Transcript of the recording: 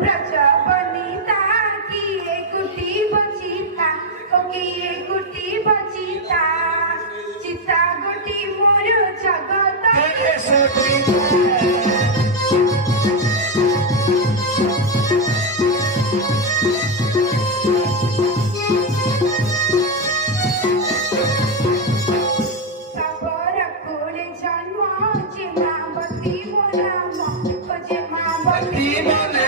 ব্রজ বনিতা কিয়ে কুটি বচিতা ও কিয়ে কুটি বচিতা চিতা গুটি মোর জগত জীবনে